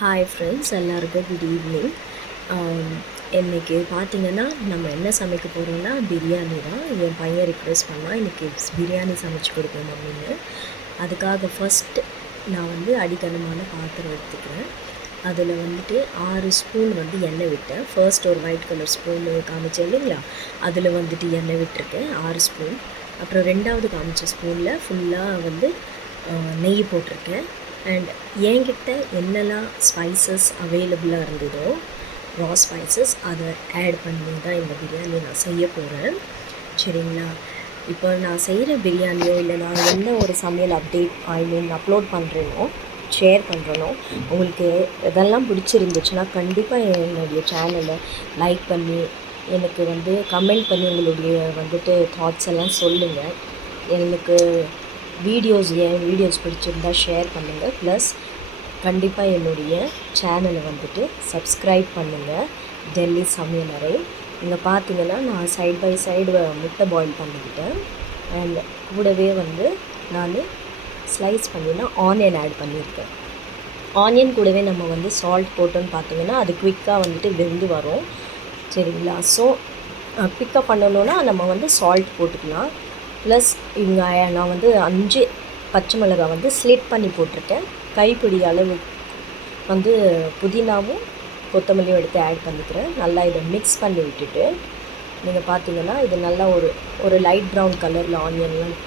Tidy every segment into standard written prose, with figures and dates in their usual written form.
Hi friends, எல்லாருக்கும் good evening. இன்றைக்கி பார்த்திங்கன்னா நம்ம என்ன சமைக்க போகிறோம்னா பிரியாணி தான். என் பையன் ரிக்வெஸ்ட் பண்ணால் இன்றைக்கி பிரியாணி சமைச்சு கொடுப்போம் அப்படின்னு. அதுக்காக ஃபஸ்ட்டு நான் அடிக்கனமான பாத்திரம் எடுத்துக்கிறேன். அதில் 6 ஸ்பூன் எண்ணெய் விட்டேன். ஃபர்ஸ்ட் ஒரு ஒயிட் கலர் ஸ்பூன் காமிச்சேன் இல்லைங்களா, அதில் எண்ணெய் விட்டுருக்கேன் 6 ஸ்பூன். அப்புறம் ரெண்டாவது காமிச்ச ஸ்பூனில் ஃபுல்லாக நெய் போட்டிருக்கேன். அண்ட் என்கிட்ட என்னெல்லாம் ஸ்பைசஸ் அவைலபிளாக இருந்ததோ ரா ஸ்பைசஸ் அதை ஆட் பண்ணி தான் இந்த பிரியாணி நான் செய்ய போகிறேன். சரிங்களா? இப்போ நான் செய்கிற பிரியாணியோ இல்லை நான் என்ன ஒரு சமையல் அப்லோட் பண்ணுறேனோ ஷேர் பண்ணுறனோ உங்களுக்கு இதெல்லாம் பிடிச்சிருந்துச்சுன்னா கண்டிப்பாக என்னுடைய சேனலை லைக் பண்ணி எனக்கு கமெண்ட் பண்ணி உங்களுடைய தாட்ஸ் எல்லாம் சொல்லுங்கள். எனக்கு என் வீடியோஸ் பிடிச்சிருந்தா ஷேர் பண்ணுங்கள். ப்ளஸ் கண்டிப்பாக என்னுடைய சேனலை சப்ஸ்கிரைப் பண்ணுங்கள். டெல்லி சமையலறை. இங்கே பார்த்தீங்கன்னா நான் சைட் பை சைடு முட்டை பாயில் பண்ணிக்கிட்டேன். அண்ட் கூடவே நான் ஸ்லைஸ் பண்ணினா ஆனியன் ஆட் பண்ணியிருக்கேன். ஆனியன் கூடவே நம்ம சால்ட் போட்டோன்னு பார்த்தீங்கன்னா அது குவிக்காக வெந்து வரும். சரிங்களா? ஸோ குவிக்காக பண்ணணுன்னா நம்ம சால்ட் போட்டுக்கலாம். ப்ளஸ் இங்கே நான் 5 பச்சை மிளகாய் ஸ்லிட் பண்ணி போட்டிருக்கேன். கைப்பிடி அளவு புதினாவும் கொத்தமல்லியும் எடுத்து ஆட் பண்ணிக்கிறேன். நல்லா இதை மிக்ஸ் பண்ணி விட்டுட்டு நீங்கள் பார்த்தீங்கன்னா இது நல்லா ஒரு லைட் ப்ரௌன் கலரில் ஆனியன்லாம்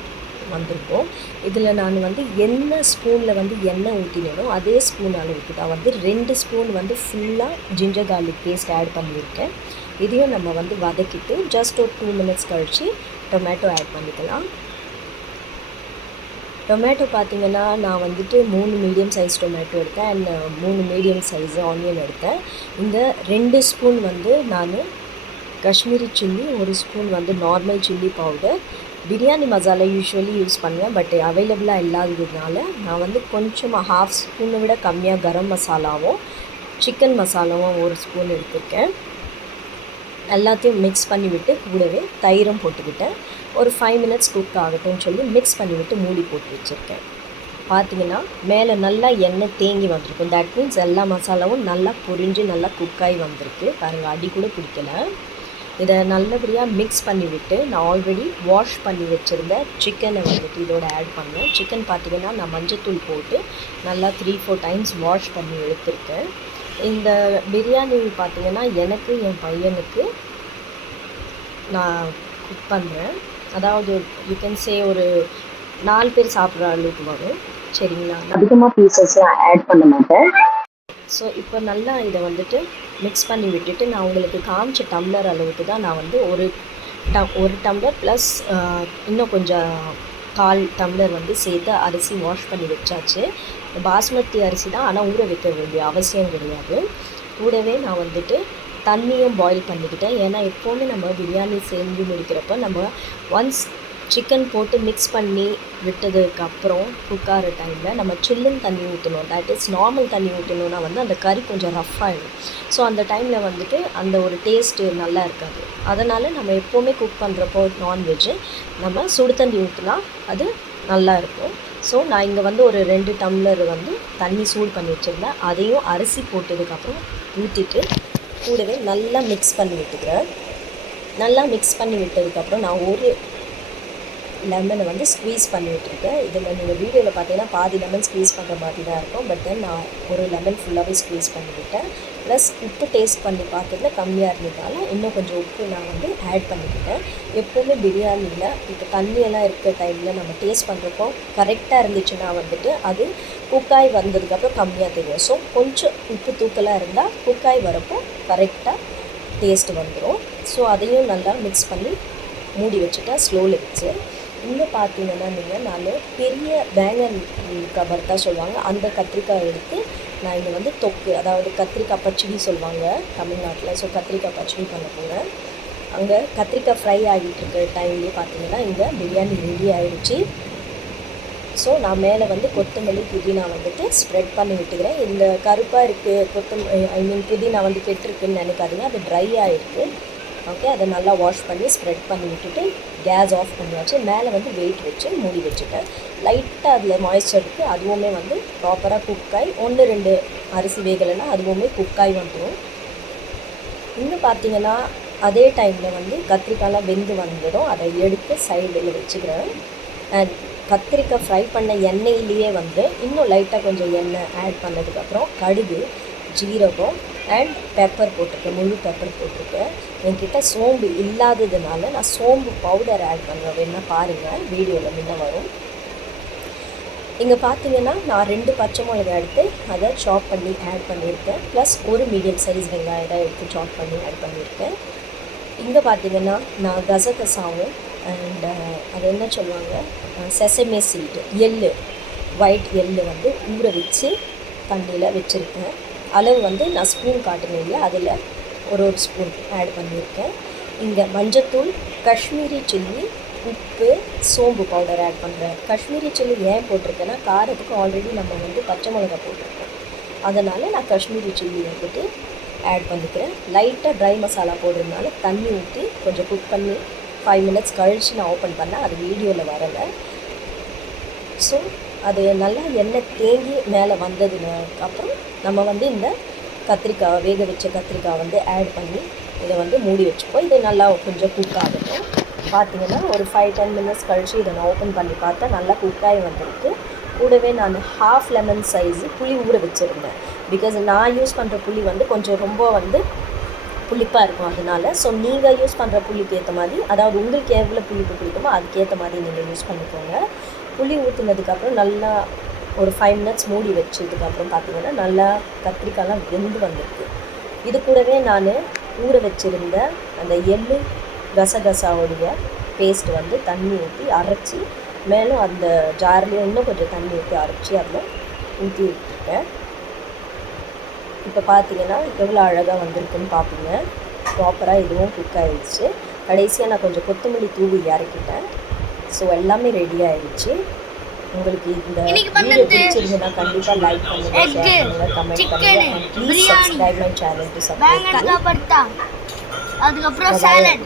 வந்திருக்கும். இதில் நான் என்ன ஸ்பூனில் எண்ணெய் ஊற்றினோ அதே ஸ்பூன் அளவுக்கு தான் 2 ஸ்பூன் ஃபுல்லாக ஜிஞ்சர் கார்லிக் பேஸ்ட் ஆட் பண்ணியிருக்கேன். இதையும் நம்ம வதக்கிட்டு ஜஸ்ட் ஒரு 2 மினிட்ஸ் கழித்து டொமேட்டோ ஆட் பண்ணிக்கலாம். டொமேட்டோ பார்த்திங்கன்னா நான் 3 மீடியம் சைஸ் டொமேட்டோ எடுத்தேன். அண்ட் 3 மீடியம் சைஸ் ஆனியன் எடுத்தேன். இந்த 2 ஸ்பூன் நான் Kashmiri chilli, 1 spoon normal chilli powder, biryani masala usually use பண்ணுவேன். பட் அவைலபிளாக இல்லாததுனால நான் கொஞ்சமாக ½ ஸ்பூனை விட கம்மியாக கரம் மசாலாவும் சிக்கன் மசாலாவும் 1 ஸ்பூன் எடுத்துருக்கேன். எல்லாத்தையும் மிக்ஸ் பண்ணிவிட்டு கூடவே தயிரும் போட்டுக்கிட்டேன். ஒரு 5 மினிட்ஸ் குக் ஆகட்டும்னு சொல்லி மிக்ஸ் பண்ணிவிட்டு மூடி போட்டு வச்சுருக்கேன். பார்த்திங்கன்னா மேலே நல்லா எண்ணெய் தேங்கி வந்திருக்கும். தட் மீன்ஸ் எல்லா மசாலாவும் நல்லா பொரிஞ்சு நல்லா குக்காகி வந்திருக்கு. பாருங்கள், அடி கூட பிடிக்கல. இதை நல்லபடியாக மிக்ஸ் பண்ணிவிட்டு நான் ஆல்ரெடி வாஷ் பண்ணி வச்சுருந்த சிக்கனை இதோட ஆட் பண்ணேன். சிக்கன் பார்த்திங்கன்னா நான் மஞ்சத்தூள் போட்டு நல்லா 3-4 டைம்ஸ் வாஷ் பண்ணி எடுத்துருக்கேன். இந்த பிரியாணி பார்த்திங்கன்னா எனக்கு என் பையனுக்கு நான் குக் பண்ணுறேன். அதாவது யூ கேன் சே ஒரு 4 பேர் சாப்பிட்ற அளவுக்கு வரும். சரிங்களா? அதிகமாக பீசஸ்லாம் ஆட் பண்ண மாட்டேன். ஸோ இப்போ நல்லா இதை மிக்ஸ் பண்ணி விட்டுட்டு நான் உங்களுக்கு காமிச்ச டம்ளர் அளவுக்கு தான் நான் ஒரு டம்ளர் ப்ளஸ் இன்னும் கொஞ்சம் 1/4 டம்ளர் சேர்த்து அரிசி வாஷ் பண்ணி வச்சாச்சு. பாஸ்மதி அரிசி தான், ஆனால் ஊற வைக்க வேண்டிய அவசியம் கிடையாது. கூடவே நான் தண்ணியும் பாயில் பண்ணிக்கிட்டேன். ஏன்னா எப்போவுமே நம்ம பிரியாணி செஞ்சு முடிக்கிறப்ப நம்ம ஒன்ஸ் சிக்கன் போட்டு மிக்ஸ் பண்ணி விட்டதுக்கப்புறம் குக்கார டைமில் நம்ம சில்லுன்னு தண்ணி ஊற்றணும். தட் இஸ் நார்மல் தண்ணி ஊற்றணுன்னா அந்த கறி கொஞ்சம் ரஃப் ஆகிடும். ஸோ அந்த டைமில் அந்த ஒரு டேஸ்ட்டு நல்லா இருக்காது. அதனால் நம்ம எப்போவுமே குக் பண்ணுறப்போ நான்வெஜ்ஜு நம்ம சுடு தண்ணி ஊற்றினா அது நல்லா இருக்கும். ஸோ நான் இங்கே ஒரு 2 டம்ளர் தண்ணி சூடு பண்ணி வச்சுருந்தேன். அதையும் அரிசி போட்டதுக்கப்புறம் ஊற்றிட்டு கூடவே நல்லா மிக்ஸ் பண்ணி விட்டுக்கிறேன். நல்லா மிக்ஸ் பண்ணி விட்டதுக்கப்புறம் நான் ஒரு லெமனை ஸ்க்வீஸ் பண்ணி விட்டுருக்கேன். இதில் நீங்கள் வீடியோவில் பார்த்தீங்கன்னா பாதி லெமன் ஸ்க்வீஸ் பண்ணுற மாதிரி தான் இருக்கும். பட் தென் நான் ஒரு லெமன் ஃபுல்லாகவே ஸ்க்வீஸ் பண்ணி விட்டேன். ப்ளஸ் உப்பு டேஸ்ட் பண்ணி பார்த்ததுல கம்மியாக இருந்ததால் இன்னும் கொஞ்சம் உப்பு நான் ஆட் பண்ணிக்கிட்டேன். எப்போவுமே பிரியாணியில் இப்போ தண்ணியெல்லாம் இருக்கிற டைமில் நம்ம டேஸ்ட் பண்ணுறப்போ கரெக்டாக இருந்துச்சுன்னா அது குக்காய் வந்ததுக்கப்புறம் கம்மியாக தெரியும். ஸோ கொஞ்சம் உப்பு தூக்கலாக இருந்தால் குக்காய் வரப்போ கரெக்டாக டேஸ்ட் வந்துடும். ஸோ அதையும் நல்லா மிக்ஸ் பண்ணி மூடி வச்சுட்டா ஸ்லோவில் வச்சு. இங்கே பார்த்தீங்கன்னா நீங்கள் நான் பெரிய பேங்கன் கபர்த்தா சொல்லுவாங்க, அந்த கத்திரிக்காய் எடுத்து நான் இங்கே தொக்கு, அதாவது கத்திரிக்காய் பச்சடி சொல்லுவாங்க தமிழ்நாட்டில். ஸோ கத்திரிக்காய் பச்சடி பண்ண போகிறேன். அங்கே கத்திரிக்காய் ஃப்ரை ஆகிட்டு இருக்கிற டைம்லேயே பார்த்தீங்கன்னா இங்கே பிரியாணி ரெடி ஆகிடுச்சு. ஸோ நான் மேலே கொத்தமல்லி புதினா ஸ்ப்ரெட் பண்ணி விட்டுக்கிறேன். இந்த கருப்பாக இருக்குது புதினா கெட்டிருக்குன்னு நினைக்காதீங்க, அது ட்ரை ஆகிருக்கு. ஓகே, அதை நல்லா வாஷ் பண்ணி ஸ்ப்ரெட் பண்ணி விட்டுட்டு கேஸ் ஆஃப் பண்ணியாச்சு. மேலே வந்து வெயிட் வச்சு மூடி வச்சுட்டேன். லைட்டாக அதில் மாய்ஸ்சர் இருக்குது, அதுவுமே வந்து ப்ராப்பராக குக்காய் 1-2 அரிசி வேகலைன்னா அதுவுமே குக்காய் வந்துடும். இன்னும் பார்த்தீங்கன்னா அதே டைமில் வந்து கத்திரிக்காயெலாம் வெந்து வந்துடும். அதை எடுத்து சைடில் வச்சுக்கிறேன். அண்ட் கத்திரிக்காய் ஃப்ரை பண்ண எண்ணெயிலேயே வந்து இன்னும் லைட்டாக கொஞ்சம் எண்ணெய் ஆட் பண்ணதுக்கப்புறம் கடுகு, ஜீரகம் அண்ட் பெப்பர் போட்டிருக்கேன். முழு பெப்பர் போட்டிருக்கேன். என்கிட்ட சோம்பு இல்லாததுனால நான் சோம்பு பவுடர் ஆட் பண்ணுவேன். வேணால் பாருங்கள், வீடியோவில் முன்ன வரும். இங்கே பார்த்தீங்கன்னா நான் 2 பச்சை மிளகாய் எடுத்து அதை சாப் பண்ணி ஆட் பண்ணியிருக்கேன். ப்ளஸ் ஒரு மீடியம் சைஸ் வெங்காயம் தான் எடுத்து சாப் பண்ணி ஆட் பண்ணியிருக்கேன். இங்கே பார்த்தீங்கன்னா நான் கசகசாவும் அண்ட் அது என்ன சொல்லுவாங்க, செசமே சீடு, எள்ளு, ஒயிட் எள்ளு வந்து ஊற வச்சு தண்ணியில் வச்சுருக்கேன். அளவு வந்து நான் ஸ்பூன் காட்டினேன் இல்லையா, அதில் ஒரு ஸ்பூன் ஆட் பண்ணியிருக்கேன். இங்கே மஞ்சத்தூள், காஷ்மீரி சில்லி, உப்பு, சோம்பு பவுடர் ஆட் பண்ணுறேன். காஷ்மீரி சில்லி ஏன் போட்டிருக்கேன்னா காரத்துக்கு ஆல்ரெடி நம்ம வந்து பச்சை மிளகாய் போட்டிருக்கோம், அதனால் நான் காஷ்மீரி சில்லி வந்துட்டு ஆட் பண்ணிக்கிறேன். லைட்டாக ட்ரை மசாலா போடுறதுனால தண்ணி ஊற்றி கொஞ்சம் குக் பண்ணி 5 மினிட்ஸ் கழித்து நான் ஓப்பன் பண்ணேன். அது வீடியோவில் வரலை. ஸோ அது நல்லா எண்ணெய் தேங்கி மேலே வந்ததுக்கப்புறம் நம்ம வந்து இந்த கத்திரிக்காய், வேக வச்ச கத்திரிக்காய் வந்து ஆட் பண்ணி இதை வந்து மூடி வச்சுப்போம். இது நல்லா கொஞ்சம் குக் ஆகட்டும். பார்த்திங்கன்னா ஒரு 5-10 மினிட்ஸ் கழித்து இதை நான் ஓப்பன் பண்ணி பார்த்தா நல்லா குக்காகி வந்திருக்கு. கூடவே நான் ½ லெமன் சைஸு புளி ஊற வச்சுருந்தேன். பிகாஸ் நான் யூஸ் பண்ணுற புளி வந்து கொஞ்சம் ரொம்ப வந்து புளிப்பாக இருக்கும் அதனால். ஸோ நீங்கள் யூஸ் பண்ணுற புளிக்கு ஏற்ற மாதிரி, அதாவது உங்களுக்கு எவ்வளோ புளிப்பு பிடிக்குமோ அதுக்கேற்ற மாதிரி நீங்கள் யூஸ் பண்ணிக்கோங்க. புளி ஊற்றினதுக்கப்புறம் நல்லா ஒரு 5 மினிட்ஸ் மூடி வச்சதுக்கப்புறம் பார்த்திங்கன்னா நல்லா கத்திரிக்காயெலாம் வெந்து வந்திருக்கு. இது கூடவே நான் ஊற வச்சுருந்த அந்த எள்ளு கசகசாவுடைய பேஸ்ட் வந்து தண்ணி ஊற்றி அரைச்சி, மேலும் அந்த ஜார்லேயும் இன்னும் கொஞ்சம் தண்ணி ஊற்றி அரைச்சி அதில் ஊற்றி விட்டுருக்கேன். இப்போ பார்த்தீங்கன்னா எவ்வளோ அழகாக வந்திருக்குன்னு பார்ப்பீங்க. ப்ராப்பராக இதுவும் குக் ஆகிடுச்சு. கடைசியாக நான் கொஞ்சம் கொத்தமல்லி தூவி இறக்கிட்டேன். ஸோ எல்லாமே ரெடி ஆகிடுச்சு. உங்களுக்கு இந்த வீடியோ பிடிச்சிருந்ததுன்னா கண்டிப்பாக லைக் பண்ணுங்கள், ஷேர் பண்ணுங்கள், கமெண்ட் பண்ணுங்கள். Please subscribe my channel to support. அதுக்கப்புறம் சாலட்.